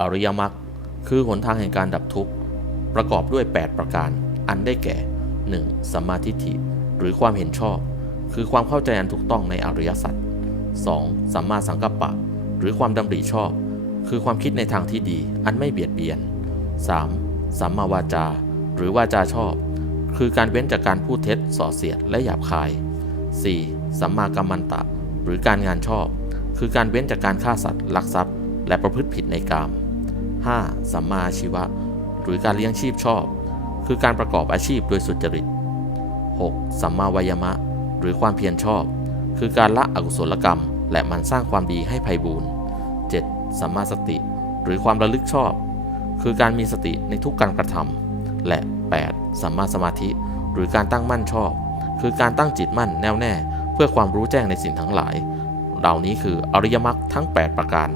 อริยมรรคคือหนทางแห่งการดับทุกข์ ประกอบด้วย 8 ประการ อันได้แก่ 1. สัมมาทิฏฐิ หรือความเห็นชอบ คือความเข้าใจอันถูกต้องในอริยสัจ 2. สัมมาสังกัปปะ หรือความดำริชอบ คือความคิดในทางที่ดี อันไม่เบียดเบียน 3. สัมมาวาจา หรือวาจาชอบ คือการเว้นจากการพูดเท็จส่อเสียดและหยาบคาย 4. สัมมากัมมันตะ หรือการงานชอบ คือการเว้นจากการฆ่าสัตว์ลักทรัพย์ และประพฤติผิดในกาม 5. สัมมาชีวะ หรือการเลี้ยงชีพชอบ คือการประกอบอาชีพโดยสุจริต 6. สัมมาวายมะ หรือความเพียรชอบ คือการละอกุศลกรรม และมันสร้างความดีให้ไพบูรณ์ 7. สัมมาสติ หรือความระลึกชอบ คือการมีสติในทุกการกระทำและ 8. สัมมาสมาธิ หรือการตั้งมั่นชอบ คือการตั้งจิตมั่นแน่วแน่ เพื่อความรู้แจ้งในสิ่งทั้งหลาย เหล่านี้คืออริยมรรคทั้ง 8 ประการ